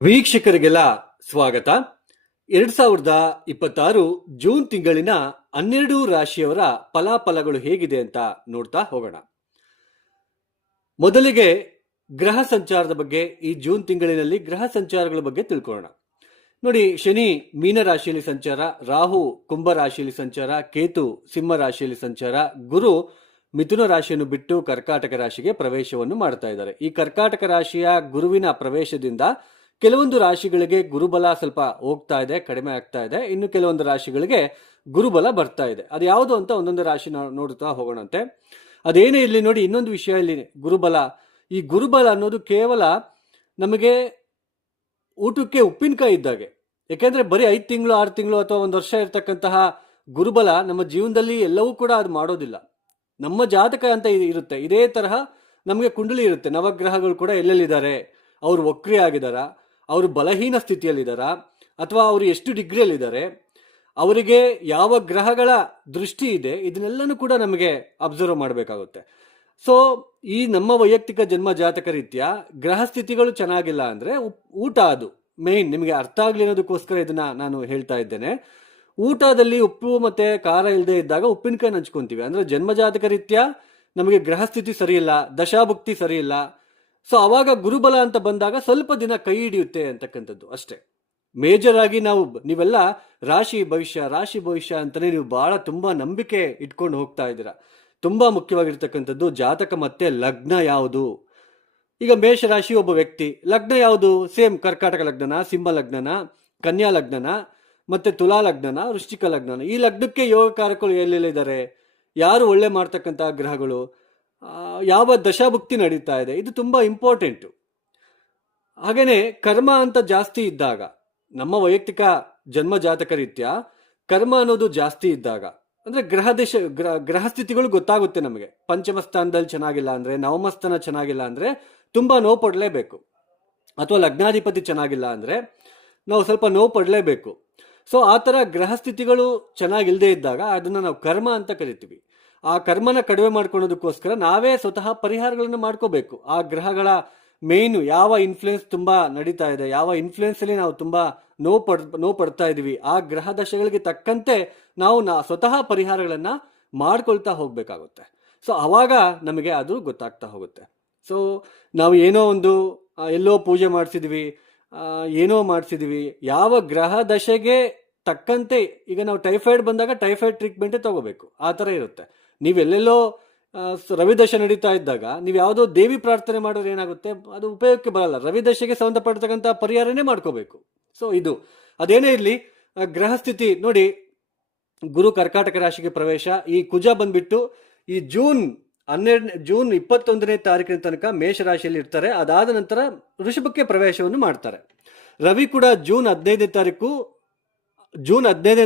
ವೀಕ್ಷಕರಿಗೆಲ್ಲ ಸ್ವಾಗತ. 2026 ಜೂನ್ ತಿಂಗಳಿನ 12 ರಾಶಿಯವರ ಫಲಾಫಲಗಳು ಹೇಗಿದೆ ಅಂತ ನೋಡ್ತಾ ಹೋಗೋಣ. ಮೊದಲಿಗೆ ಗ್ರಹ ಸಂಚಾರದ ಬಗ್ಗೆ, ಈ ಜೂನ್ ತಿಂಗಳಿನಲ್ಲಿ ಗ್ರಹ ಸಂಚಾರಗಳ ಬಗ್ಗೆ ತಿಳ್ಕೊಳ್ಳೋಣ. ನೋಡಿ, ಶನಿ ಮೀನ ರಾಶಿಯಲ್ಲಿ ಸಂಚಾರ, ರಾಹು ಕುಂಭ ರಾಶಿಯಲ್ಲಿ ಸಂಚಾರ, ಕೇತು ಸಿಂಹ ರಾಶಿಯಲ್ಲಿ ಸಂಚಾರ, ಗುರು ಮಿಥುನ ರಾಶಿಯನ್ನು ಬಿಟ್ಟು ಕರ್ಕಾಟಕ ರಾಶಿಗೆ ಪ್ರವೇಶವನ್ನು ಮಾಡ್ತಾ ಇದ್ದಾರೆ. ಈ ಕರ್ಕಾಟಕ ರಾಶಿಯ ಗುರುವಿನ ಪ್ರವೇಶದಿಂದ ಕೆಲವೊಂದು ರಾಶಿಗಳಿಗೆ ಗುರುಬಲ ಸ್ವಲ್ಪ ಹೋಗ್ತಾ ಇದೆ, ಕಡಿಮೆ ಆಗ್ತಾ ಇದೆ. ಇನ್ನು ಕೆಲವೊಂದು ರಾಶಿಗಳಿಗೆ ಗುರುಬಲ ಬರ್ತಾ ಇದೆ. ಅದು ಯಾವುದು ಅಂತ ಒಂದೊಂದು ರಾಶಿ ನೋಡ್ತಾ ಹೋಗೋಣಂತೆ. ಅದೇನೇ ಇಲ್ಲಿ ನೋಡಿ, ಇನ್ನೊಂದು ವಿಷಯ ಇಲ್ಲಿ ಗುರುಬಲ. ಈ ಗುರುಬಲ ಅನ್ನೋದು ಕೇವಲ ನಮಗೆ ಊಟಕ್ಕೆ ಉಪ್ಪಿನಕಾಯಿ ಇದ್ದಾಗೆ. ಯಾಕೆಂದ್ರೆ ಬರೀ 5 ತಿಂಗಳು 6 ತಿಂಗಳು ಅಥವಾ 1 ವರ್ಷ ಇರ್ತಕ್ಕಂತಹ ಗುರುಬಲ ನಮ್ಮ ಜೀವನದಲ್ಲಿ ಎಲ್ಲವೂ ಕೂಡ ಅದು ಮಾಡೋದಿಲ್ಲ. ನಮ್ಮ ಜಾತಕ ಅಂತ ಇರುತ್ತೆ. ಇದೇ ತರಹ ನಮಗೆ ಕುಂಡಲಿ ಇರುತ್ತೆ. ನವಗ್ರಹಗಳು ಕೂಡ ಎಲ್ಲೆಲ್ಲಿದ್ದಾರೆ, ಅವರು ವಕ್ರಿ ಆಗಿದಾರ, ಅವರು ಬಲಹೀನ ಸ್ಥಿತಿಯಲ್ಲಿದ್ದಾರಾ, ಅಥವಾ ಅವರು ಎಷ್ಟು ಡಿಗ್ರಿಯಲ್ಲಿದ್ದಾರೆ, ಅವರಿಗೆ ಯಾವ ಗ್ರಹಗಳ ದೃಷ್ಟಿ ಇದೆ, ಇದನ್ನೆಲ್ಲನೂ ಕೂಡ ನಮಗೆ ಅಬ್ಸರ್ವ್ ಮಾಡಬೇಕಾಗುತ್ತೆ. ಸೊ ಈ ನಮ್ಮ ವೈಯಕ್ತಿಕ ಜನ್ಮ ಜಾತಕ ರೀತ್ಯ ಗ್ರಹ ಸ್ಥಿತಿಗಳು ಚೆನ್ನಾಗಿಲ್ಲ ಅಂದರೆ ಊಟ, ಅದು ಮೇನ್ ನಿಮಗೆ ಅರ್ಥ ಆಗಲಿ ಅನ್ನೋದಕ್ಕೋಸ್ಕರ ಇದನ್ನ ನಾನು ಹೇಳ್ತಾ ಇದ್ದೇನೆ. ಊಟದಲ್ಲಿ ಉಪ್ಪು ಮತ್ತೆ ಖಾರ ಇಲ್ಲದೆ ಇದ್ದಾಗ ಉಪ್ಪಿನಕಾಯಿ ಹಂಚ್ಕೊಂತೀವಿ. ಅಂದ್ರೆ ಜನ್ಮ ಜಾತಕ ರೀತ್ಯ ನಮಗೆ ಗ್ರಹ ಸ್ಥಿತಿ ಸರಿ ಇಲ್ಲ, ದಶಾಭುಕ್ತಿ ಸರಿ ಇಲ್ಲ. ಸೊ ಅವಾಗ ಗುರುಬಲ ಅಂತ ಬಂದಾಗ ಸ್ವಲ್ಪ ದಿನ ಕೈ ಹಿಡಿಯುತ್ತೆ ಅಂತಕ್ಕಂಥದ್ದು ಅಷ್ಟೇ. ಮೇಜರ್ ಆಗಿ ನೀವೆಲ್ಲ ರಾಶಿ ಭವಿಷ್ಯ ಅಂತಾನೆ ನೀವು ಬಹಳ ತುಂಬಾ ನಂಬಿಕೆ ಇಟ್ಕೊಂಡು ಹೋಗ್ತಾ ಇದ್ದೀರಾ. ತುಂಬಾ ಮುಖ್ಯವಾಗಿರ್ತಕ್ಕಂಥದ್ದು ಜಾತಕ ಮತ್ತೆ ಲಗ್ನ ಯಾವುದು. ಈಗ ಮೇಷರಾಶಿ ಒಬ್ಬ ವ್ಯಕ್ತಿ, ಲಗ್ನ ಯಾವುದು? ಸೇಮ್ ಕರ್ಕಾಟಕ ಲಗ್ನನ, ಸಿಂಹ ಲಗ್ನನ, ಕನ್ಯಾ ಲಗ್ನನ, ಮತ್ತೆ ತುಲಾ ಲಗ್ನನ, ವೃಶ್ಚಿಕ ಲಗ್ನನ. ಈ ಲಗ್ನಕ್ಕೆ ಯೋಗಕಾರಕಗಳು ಎಲ್ಲೆಲ್ಲಿದ್ದಾರೆ, ಯಾರು ಒಳ್ಳೆ ಮಾಡ್ತಕ್ಕಂತಹ ಗ್ರಹಗಳು, ಯಾವ ದಶಾಭುಕ್ತಿ ನಡೀತಾ ಇದೆ, ಇದು ತುಂಬಾ ಇಂಪಾರ್ಟೆಂಟು. ಹಾಗೇನೆ ಕರ್ಮ ಅಂತ ಜಾಸ್ತಿ ಇದ್ದಾಗ, ನಮ್ಮ ವೈಯಕ್ತಿಕ ಜನ್ಮ ಜಾತಕ ರೀತ್ಯ ಕರ್ಮ ಅನ್ನೋದು ಜಾಸ್ತಿ ಇದ್ದಾಗ, ಅಂದ್ರೆ ಗ್ರಹ ಸ್ಥಿತಿಗಳು ಗೊತ್ತಾಗುತ್ತೆ ನಮಗೆ. ಪಂಚಮ ಸ್ಥಾನದಲ್ಲಿ ಚೆನ್ನಾಗಿಲ್ಲ ಅಂದ್ರೆ, ನವಮ ಸ್ಥಾನ ಚೆನ್ನಾಗಿಲ್ಲ ಅಂದ್ರೆ ತುಂಬಾ ನೋವು ಪಡಲೇಬೇಕು. ಅಥವಾ ಲಗ್ನಾಧಿಪತಿ ಚೆನ್ನಾಗಿಲ್ಲ ಅಂದ್ರೆ ನಾವು ಸ್ವಲ್ಪ ನೋವು ಪಡಲೇಬೇಕು. ಸೊ ಆ ತರ ಗ್ರಹ ಸ್ಥಿತಿಗಳು ಚೆನ್ನಾಗಿಲ್ಲದೆ ಇದ್ದಾಗ ಅದನ್ನ ನಾವು ಕರ್ಮ ಅಂತ ಕರಿತೀವಿ. ಆ ಕರ್ಮನ ಕಡಿಮೆ ಮಾಡ್ಕೊಳ್ಳೋದಕ್ಕೋಸ್ಕರ ನಾವೇ ಸ್ವತಃ ಪರಿಹಾರಗಳನ್ನು ಮಾಡ್ಕೋಬೇಕು. ಆ ಗ್ರಹಗಳ ಮೇನ್ ಯಾವ ಇನ್ಫ್ಲುಯೆನ್ಸ್ ತುಂಬಾ ನಡೀತಾ ಇದೆ, ಯಾವ ಇನ್ಫ್ಲುಯೆನ್ಸ್ ಅಲ್ಲಿ ನಾವು ತುಂಬಾ ನೋವು ಪಡ್ತಾ ಇದೀವಿ, ಆ ಗ್ರಹ ದಶೆಗಳಿಗೆ ತಕ್ಕಂತೆ ನಾವು ಸ್ವತಃ ಪರಿಹಾರಗಳನ್ನ ಮಾಡ್ಕೊಳ್ತಾ ಹೋಗ್ಬೇಕಾಗುತ್ತೆ. ಸೊ ಅವಾಗ ನಮಗೆ ಅದು ಗೊತ್ತಾಗ್ತಾ ಹೋಗುತ್ತೆ. ಸೊ ನಾವು ಏನೋ ಒಂದು ಎಲ್ಲೋ ಪೂಜೆ ಮಾಡಿಸಿದ್ವಿ, ಏನೋ ಮಾಡಿಸಿದ್ವಿ, ಯಾವ ಗ್ರಹ ದಶೆಗೆ ತಕ್ಕಂತೆ. ಈಗ ನಾವು ಟೈಫಾಯ್ಡ್ ಬಂದಾಗ ಟೈಫಾಯ್ಡ್ ಟ್ರೀಟ್ಮೆಂಟೇ ತಗೋಬೇಕು, ಆ ಥರ ಇರುತ್ತೆ. ನೀವೆಲ್ಲೆಲ್ಲೋ ರವಿದಶೆ ನಡೀತಾ ಇದ್ದಾಗ ನೀವು ಯಾವುದೋ ದೇವಿ ಪ್ರಾರ್ಥನೆ ಮಾಡಿದ್ರೆ ಏನಾಗುತ್ತೆ, ಅದು ಉಪಯೋಗಕ್ಕೆ ಬರಲ್ಲ. ರವಿದಶೆಗೆ ಸಂಬಂಧಪಡ್ತಕ್ಕಂಥ ಪರಿಹಾರನೇ ಮಾಡ್ಕೋಬೇಕು. ಸೊ ಇದು ಅದೇನೇ ಇರಲಿ, ಗ್ರಹ ಸ್ಥಿತಿ ನೋಡಿ, ಗುರು ಕರ್ಕಾಟಕ ರಾಶಿಗೆ ಪ್ರವೇಶ. ಈ ಕುಜ ಬಂದ್ಬಿಟ್ಟು ಈ ಜೂನ್ 21ನೇ ತಾರೀಕಿನ ತನಕ ಮೇಷರಾಶಿಯಲ್ಲಿ ಇರ್ತಾರೆ. ಅದಾದ ನಂತರ ವೃಷಭಕ್ಕೆ ಪ್ರವೇಶವನ್ನು ಮಾಡ್ತಾರೆ. ರವಿ ಕೂಡ ಜೂನ್ 15ನೇ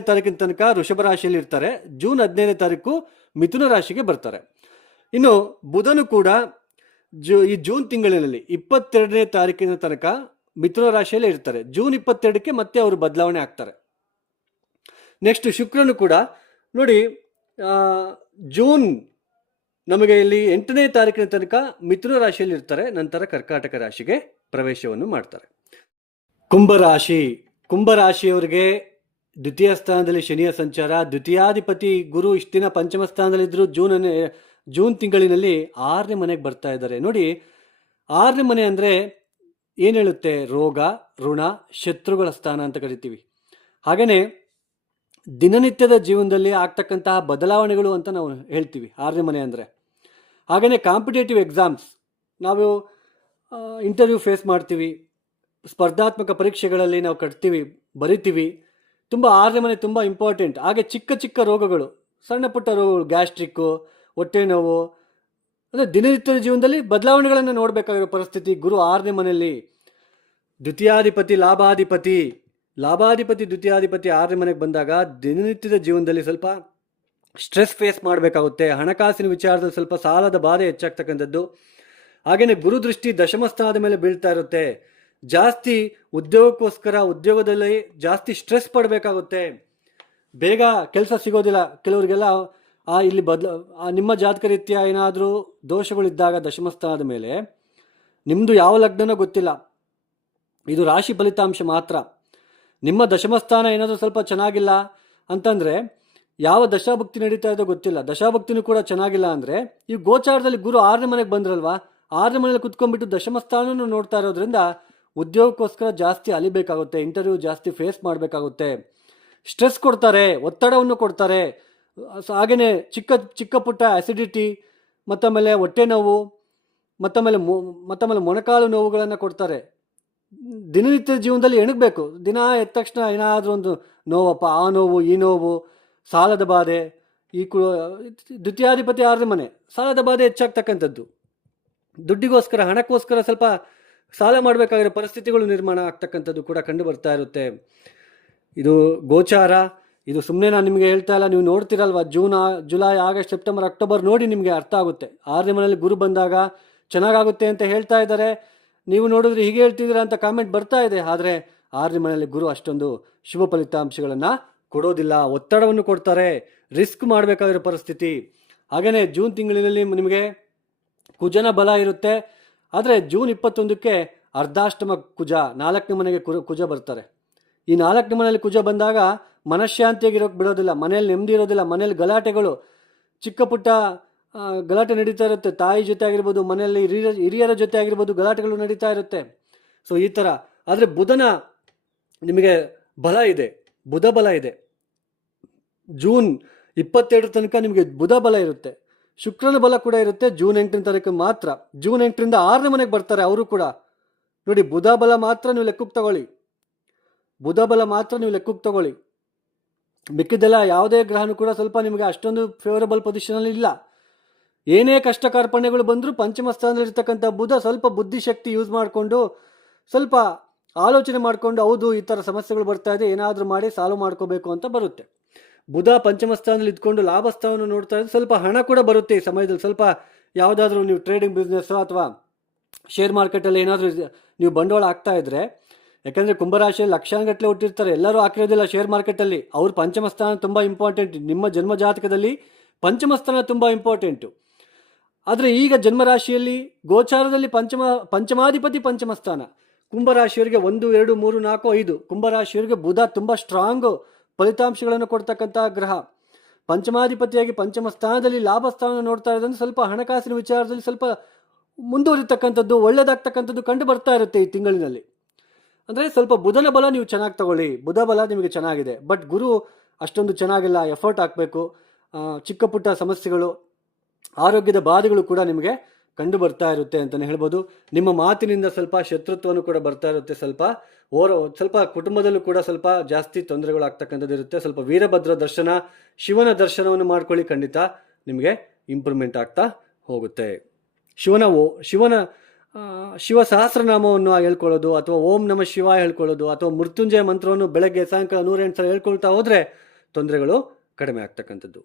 ತಾರೀಕಿನ ತನಕ ವೃಷಭ ರಾಶಿಯಲ್ಲಿ ಇರ್ತಾರೆ. ಜೂನ್ 15ನೇ ತಾರೀಕು ಮಿಥುನ ರಾಶಿಗೆ ಬರ್ತಾರೆ. ಇನ್ನು ಬುಧನು ಕೂಡ ಈ ಜೂನ್ ತಿಂಗಳಿನಲ್ಲಿ 22ನೇ ತಾರೀಕಿನ ತನಕ ಮಿಥುನ ರಾಶಿಯಲ್ಲಿ ಇರ್ತಾರೆ. ಜೂನ್ 22ಕ್ಕೆ ಮತ್ತೆ ಅವರು ಬದಲಾವಣೆ ಆಗ್ತಾರೆ. ನೆಕ್ಸ್ಟ್ ಶುಕ್ರನು ಕೂಡ ನೋಡಿ, ಜೂನ್ ನಮಗೆ ಇಲ್ಲಿ 8ನೇ ತಾರೀಕಿನ ತನಕ ಮಿಥುನ ರಾಶಿಯಲ್ಲಿ ಇರ್ತಾರೆ. ನಂತರ ಕರ್ಕಾಟಕ ರಾಶಿಗೆ ಪ್ರವೇಶವನ್ನು ಮಾಡ್ತಾರೆ. ಕುಂಭರಾಶಿಯವರಿಗೆ ದ್ವಿತೀಯ ಸ್ಥಾನದಲ್ಲಿ ಶನಿಯ ಸಂಚಾರ, ದ್ವಿತೀಯಾಧಿಪತಿ ಗುರು ಇಷ್ಟು ದಿನ ಪಂಚಮ ಸ್ಥಾನದಲ್ಲಿದ್ದರು. ಜೂನ್ ತಿಂಗಳಿನಲ್ಲಿ 6ನೇ ಮನೆಗೆ ಬರ್ತಾ ಇದ್ದಾರೆ. ನೋಡಿ, 6ನೇ ಮನೆ ಅಂದ್ರೆ ಏನ್ ಹೇಳುತ್ತೆ? ರೋಗ, ಋಣ, ಶತ್ರುಗಳ ಸ್ಥಾನ ಅಂತ ಕರಿತೀವಿ. ಹಾಗೇನೆ ದಿನನಿತ್ಯದ ಜೀವನದಲ್ಲಿ ಆಗ್ತಕ್ಕಂತಹ ಬದಲಾವಣೆಗಳು ಅಂತ ನಾವು ಹೇಳ್ತೀವಿ 6ನೇ ಮನೆ ಅಂದ್ರೆ. ಹಾಗೇನೆ ಕಾಂಪಿಟೇಟಿವ್ ಎಕ್ಸಾಮ್ಸ್, ನಾವು ಇಂಟರ್ವ್ಯೂ ಫೇಸ್ ಮಾಡ್ತೀವಿ, ಸ್ಪರ್ಧಾತ್ಮಕ ಪರೀಕ್ಷೆಗಳಲ್ಲಿ ನಾವು ಬರಿತೀವಿ. ತುಂಬ 6ನೇ ಮನೆ ತುಂಬ ಇಂಪಾರ್ಟೆಂಟ್. ಹಾಗೆ ಚಿಕ್ಕ ಚಿಕ್ಕ ರೋಗಗಳು, ಸಣ್ಣ ಪುಟ್ಟ ರೋಗಗಳು, ಗ್ಯಾಸ್ಟ್ರಿಕ್ಕು, ಹೊಟ್ಟೆ ನೋವು, ಅಂದರೆ ದಿನನಿತ್ಯದ ಜೀವನದಲ್ಲಿ ಬದಲಾವಣೆಗಳನ್ನು ನೋಡಬೇಕಾಗಿರೋ ಪರಿಸ್ಥಿತಿ. ಗುರು 6ನೇ ಮನೆಯಲ್ಲಿ ದ್ವಿತೀಯಾಧಿಪತಿ ಲಾಭಾಧಿಪತಿ ದ್ವಿತೀಯಾಧಿಪತಿ 6ನೇ ಮನೆಗೆ ಬಂದಾಗ ದಿನನಿತ್ಯದ ಜೀವನದಲ್ಲಿ ಸ್ವಲ್ಪ ಸ್ಟ್ರೆಸ್ ಫೇಸ್ ಮಾಡಬೇಕಾಗುತ್ತೆ. ಹಣಕಾಸಿನ ವಿಚಾರದಲ್ಲಿ ಸ್ವಲ್ಪ ಸಾಲದ ಬಾಧೆ ಹೆಚ್ಚಾಗ್ತಕ್ಕಂಥದ್ದು. ಹಾಗೆಯೇ ಗುರು ದೃಷ್ಟಿ ದಶಮ ಸ್ಥಾನದ ಮೇಲೆ ಬೀಳ್ತಾ ಇರುತ್ತೆ. ಜಾಸ್ತಿ ಉದ್ಯೋಗದಲ್ಲಿ ಜಾಸ್ತಿ ಸ್ಟ್ರೆಸ್ ಪಡಬೇಕಾಗುತ್ತೆ. ಬೇಗ ಕೆಲಸ ಸಿಗೋದಿಲ್ಲ ಕೆಲವರಿಗೆಲ್ಲ. ಇಲ್ಲಿ ನಿಮ್ಮ ಜಾತಕ ರೀತ್ಯ ಏನಾದರೂ ದೋಷಗಳಿದ್ದಾಗ ದಶಮ ಸ್ಥಾನದ ಮೇಲೆ, ನಿಮ್ಮದು ಯಾವ ಲಗ್ನನೋ ಗೊತ್ತಿಲ್ಲ, ಇದು ರಾಶಿ ಫಲಿತಾಂಶ ಮಾತ್ರ. ನಿಮ್ಮ ದಶಮಸ್ಥಾನ ಏನಾದರೂ ಸ್ವಲ್ಪ ಚೆನ್ನಾಗಿಲ್ಲ ಅಂತಂದರೆ, ಯಾವ ದಶಾಭಕ್ತಿ ನಡೀತಾ ಇದೋ ಗೊತ್ತಿಲ್ಲ, ದಶಾಭಕ್ತಿನೂ ಕೂಡ ಚೆನ್ನಾಗಿಲ್ಲ ಅಂದರೆ, ಈ ಗೋಚಾರದಲ್ಲಿ ಗುರು 6ನೇ ಮನೆಗೆ ಬಂದ್ರಲ್ವಾ, 6ನೇ ಮನೇಲಿ ಕುತ್ಕೊಂಡ್ಬಿಟ್ಟು ದಶಮಸ್ಥಾನವನ್ನು ನೋಡ್ತಾ ಇರೋದ್ರಿಂದ ಉದ್ಯೋಗಕ್ಕೋಸ್ಕರ ಜಾಸ್ತಿ ಅಲಿಬೇಕಾಗುತ್ತೆ, ಇಂಟರ್ವ್ಯೂ ಜಾಸ್ತಿ ಫೇಸ್ ಮಾಡಬೇಕಾಗುತ್ತೆ, ಸ್ಟ್ರೆಸ್ ಕೊಡ್ತಾರೆ, ಒತ್ತಡವನ್ನು ಕೊಡ್ತಾರೆ. ಹಾಗೆಯೇ ಚಿಕ್ಕ ಚಿಕ್ಕ ಪುಟ್ಟ ಆ್ಯಸಿಡಿಟಿ, ಮತ್ತಮೇಲೆ ಹೊಟ್ಟೆ ನೋವು, ಮತ್ತಮೇಲೆ ಮೊಣಕಾಲು ನೋವುಗಳನ್ನು ಕೊಡ್ತಾರೆ. ದಿನನಿತ್ಯ ಜೀವನದಲ್ಲಿ ಎಣಗಬೇಕು, ದಿನ ಎದ್ದ ತಕ್ಷಣ ಏನಾದರೂ ಒಂದು ನೋವಪ್ಪ, ಆ ನೋವು ಈ ನೋವು, ಸಾಲದ ಬಾಧೆ, ದ್ವಿತೀಯಾಧಿಪತಿ 6ನೇ ಮನೆ, ಸಾಲದ ಬಾಧೆ ಹೆಚ್ಚಾಗ್ತಕ್ಕಂಥದ್ದು. ದುಡ್ಡಿಗೋಸ್ಕರ, ಹಣಕ್ಕೋಸ್ಕರ ಸ್ವಲ್ಪ ಸಾಲ ಮಾಡಬೇಕಾಗಿರೋ ಪರಿಸ್ಥಿತಿಗಳು ನಿರ್ಮಾಣ ಆಗ್ತಕ್ಕಂಥದ್ದು ಕೂಡ ಕಂಡು ಬರ್ತಾ ಇರುತ್ತೆ. ಇದು ಗೋಚಾರ, ಇದು ಸುಮ್ಮನೆ ನಾನು ನಿಮಗೆ ಹೇಳ್ತಾ ಇಲ್ಲ, ನೀವು ನೋಡ್ತಿರಲ್ವ, June, July, August, September, October ನೋಡಿ ನಿಮಗೆ ಅರ್ಥ ಆಗುತ್ತೆ. 6ನೇ ಮನೆಯಲ್ಲಿ ಗುರು ಬಂದಾಗ ಚೆನ್ನಾಗಾಗುತ್ತೆ ಅಂತ ಹೇಳ್ತಾ ಇದ್ದಾರೆ, ನೀವು ನೋಡಿದ್ರೆ ಹೀಗೆ ಹೇಳ್ತಿದ್ದೀರಾ ಅಂತ ಕಾಮೆಂಟ್ ಬರ್ತಾ ಇದೆ. ಆದರೆ 6ನೇ ಮನೆಯಲ್ಲಿ ಗುರು ಅಷ್ಟೊಂದು ಶುಭ ಫಲಿತಾಂಶಗಳನ್ನು ಕೊಡೋದಿಲ್ಲ, ಒತ್ತಡವನ್ನು ಕೊಡ್ತಾರೆ, ರಿಸ್ಕ್ ಮಾಡಬೇಕಾಗಿರೋ ಪರಿಸ್ಥಿತಿ. ಹಾಗೆಯೇ ಜೂನ್ ತಿಂಗಳಿನಲ್ಲಿ ನಿಮಗೆ ಕುಜನ ಬಲ ಇರುತ್ತೆ. ಆದರೆ ಜೂನ್ 21ಕ್ಕೆ ಅರ್ಧಾಷ್ಟಮ ಕುಜ, 4ನೇ ಮನೆಗೆ ಕುಜ ಬರ್ತಾರೆ. ಈ 4ನೇ ಮನೆಯಲ್ಲಿ ಕುಜ ಬಂದಾಗ ಮನಃಶಾಂತಿಯಾಗಿರೋಕೆ ಬಿಡೋದಿಲ್ಲ, ಮನೆಯಲ್ಲಿ ನೆಮ್ಮದಿ ಇರೋದಿಲ್ಲ, ಮನೆಯಲ್ಲಿ ಗಲಾಟೆಗಳು, ಚಿಕ್ಕ ಪುಟ್ಟ ಗಲಾಟೆ ನಡೀತಾ ಇರುತ್ತೆ, ತಾಯಿ ಜೊತೆ ಆಗಿರ್ಬೋದು, ಮನೆಯಲ್ಲಿ ಹಿರಿಯರ ಜೊತೆ ಆಗಿರ್ಬೋದು, ಗಲಾಟೆಗಳು ನಡೀತಾ ಇರುತ್ತೆ. ಸೊ ಈ ಥರ. ಆದರೆ ಬುಧನ ನಿಮಗೆ ಬಲ ಇದೆ, ಬುಧ ಬಲ ಇದೆ. ಜೂನ್ 22 ತನಕ ನಿಮಗೆ ಬುಧ ಬಲ ಇರುತ್ತೆ, ಶುಕ್ರನ ಬಲ ಕೂಡ ಇರುತ್ತೆ. ಜೂನ್ 8ನೇ ತಾರೀಕು ಮಾತ್ರ, ಜೂನ್ 8ರಿಂದ 6ನೇ ಮನೆಗೆ ಬರ್ತಾರೆ ಅವರು ಕೂಡ. ನೋಡಿ, ಬುಧ ಬಲ ಮಾತ್ರ ನೀವು ಲೆಕ್ಕಕ್ಕೆ ತಗೊಳ್ಳಿ, ಬುಧ ಬಲ ಮಾತ್ರ ನೀವು ಲೆಕ್ಕಕ್ಕೆ ತಗೊಳ್ಳಿ. ಮಿಕ್ಕಿದ್ದೆಲ್ಲ ಯಾವುದೇ ಗ್ರಹನೂ ಕೂಡ ಸ್ವಲ್ಪ ನಿಮಗೆ ಅಷ್ಟೊಂದು ಫೇವರಬಲ್ ಪೊಸಿಷನಲ್ಲಿ ಇಲ್ಲ. ಏನೇ ಕಷ್ಟ ಕಾರ್ಪಣ್ಯಗಳು ಬಂದರೂ ಪಂಚಮ ಸ್ಥಾನದಲ್ಲಿರ್ತಕ್ಕಂಥ ಬುಧ ಸ್ವಲ್ಪ ಬುದ್ಧಿಶಕ್ತಿ ಯೂಸ್ ಮಾಡಿಕೊಂಡು, ಸ್ವಲ್ಪ ಆಲೋಚನೆ ಮಾಡಿಕೊಂಡು, ಹೌದು ಈ ಥರ ಸಮಸ್ಯೆಗಳು ಬರ್ತಾ ಇದೆ, ಏನಾದರೂ ಮಾಡಿ ಸಾಲ್ವ್ ಮಾಡ್ಕೋಬೇಕು ಅಂತ ಬರುತ್ತೆ. ಬುಧ ಪಂಚಮ ಸ್ಥಾನದಲ್ಲಿ ಇದ್ಕೊಂಡು ಲಾಭ ಸ್ಥಾನವನ್ನು ನೋಡ್ತಾ ಇದ್ರೆ ಸ್ವಲ್ಪ ಹಣ ಕೂಡ ಬರುತ್ತೆ ಈ ಸಮಯದಲ್ಲಿ. ಸ್ವಲ್ಪ ಯಾವುದಾದ್ರೂ ನೀವು ಟ್ರೇಡಿಂಗ್ ಬಿಸ್ನೆಸ್ಸು ಅಥವಾ ಶೇರ್ ಮಾರ್ಕೆಟಲ್ಲಿ ಏನಾದರೂ ನೀವು ಬಂಡವಾಳ ಆಗ್ತಾ ಇದ್ರೆ, ಯಾಕಂದರೆ ಕುಂಭರಾಶಿಯಲ್ಲಿ ಲಕ್ಷಾನುಗಟ್ಟಲೆ ಹುಟ್ಟಿರ್ತಾರೆ, ಎಲ್ಲರೂ ಹಾಕಿರೋದಿಲ್ಲ ಶೇರ್ ಮಾರ್ಕೆಟಲ್ಲಿ. ಅವ್ರ ಪಂಚಮ ಸ್ಥಾನ ತುಂಬ ಇಂಪಾರ್ಟೆಂಟ್, ನಿಮ್ಮ ಜನ್ಮ ಜಾತಕದಲ್ಲಿ ಪಂಚಮ ಸ್ಥಾನ ತುಂಬ ಇಂಪಾರ್ಟೆಂಟು. ಆದರೆ ಈಗ ಜನ್ಮರಾಶಿಯಲ್ಲಿ ಗೋಚಾರದಲ್ಲಿ ಪಂಚಮಾಧಿಪತಿ ಪಂಚಮ ಸ್ಥಾನ, ಕುಂಭರಾಶಿಯವರಿಗೆ 1, 2, 3, 4, 5, ಕುಂಭರಾಶಿಯವರಿಗೆ ಬುಧ ತುಂಬ ಸ್ಟ್ರಾಂಗು ಫಲಿತಾಂಶಗಳನ್ನು ಕೊಡ್ತಕ್ಕಂಥ ಗ್ರಹ. ಪಂಚಮಾಧಿಪತಿಯಾಗಿ ಪಂಚಮ ಸ್ಥಾನದಲ್ಲಿ ಲಾಭ ಸ್ಥಾನವನ್ನು ನೋಡ್ತಾ ಇರೋದ್ರಿಂದ ಸ್ವಲ್ಪ ಹಣಕಾಸಿನ ವಿಚಾರದಲ್ಲಿ ಸ್ವಲ್ಪ ಮುಂದುವರಿತಕ್ಕಂಥದ್ದು, ಒಳ್ಳೆಯದಾಗ್ತಕ್ಕಂಥದ್ದು ಕಂಡು ಬರ್ತಾ ಇರುತ್ತೆ ಈ ತಿಂಗಳಿನಲ್ಲಿ. ಅಂದರೆ ಸ್ವಲ್ಪ ಬುಧನ ಬಲ ನೀವು ಚೆನ್ನಾಗಿ ತಗೊಳ್ಳಿ, ಬುಧ ಬಲ ನಿಮಗೆ ಚೆನ್ನಾಗಿದೆ. ಬಟ್ ಗುರು ಅಷ್ಟೊಂದು ಚೆನ್ನಾಗಿಲ್ಲ, ಎಫರ್ಟ್ ಹಾಕಬೇಕು. ಚಿಕ್ಕ ಪುಟ್ಟ ಸಮಸ್ಯೆಗಳು, ಆರೋಗ್ಯದ ಬಾಧೆಗಳು ಕೂಡ ನಿಮಗೆ ಕಂಡು ಬರ್ತಾ ಇರುತ್ತೆ ಅಂತಲೇ ಹೇಳ್ಬೋದು. ನಿಮ್ಮ ಮಾತಿನಿಂದ ಸ್ವಲ್ಪ ಶತ್ರುತ್ವನೂ ಕೂಡ ಬರ್ತಾ ಇರುತ್ತೆ, ಸ್ವಲ್ಪ ಕುಟುಂಬದಲ್ಲೂ ಕೂಡ ಸ್ವಲ್ಪ ಜಾಸ್ತಿ ತೊಂದರೆಗಳು ಆಗ್ತಕ್ಕಂಥದ್ದು ಇರುತ್ತೆ. ಸ್ವಲ್ಪ ವೀರಭದ್ರ ದರ್ಶನ, ಶಿವನ ದರ್ಶನವನ್ನು ಮಾಡ್ಕೊಳ್ಳಿ, ಖಂಡಿತ ನಿಮಗೆ ಇಂಪ್ರೂವ್ಮೆಂಟ್ ಆಗ್ತಾ ಹೋಗುತ್ತೆ. ಶಿವ ಸಹಸ್ರನಾಮವನ್ನು ಹೇಳ್ಕೊಳ್ಳೋದು, ಅಥವಾ ಓಂ ನಮಃ ಶಿವಾಯ ಹೇಳ್ಕೊಳ್ಳೋದು, ಅಥವಾ ಮೃತ್ಯುಂಜಯ ಮಂತ್ರವನ್ನು ಬೆಳಗ್ಗೆ ಸಾಯಂಕಾಲ 108 ಸಲ ಹೇಳ್ಕೊಳ್ತಾ ಹೋದರೆ ತೊಂದರೆಗಳು ಕಡಿಮೆ ಆಗ್ತಕ್ಕಂಥದ್ದು.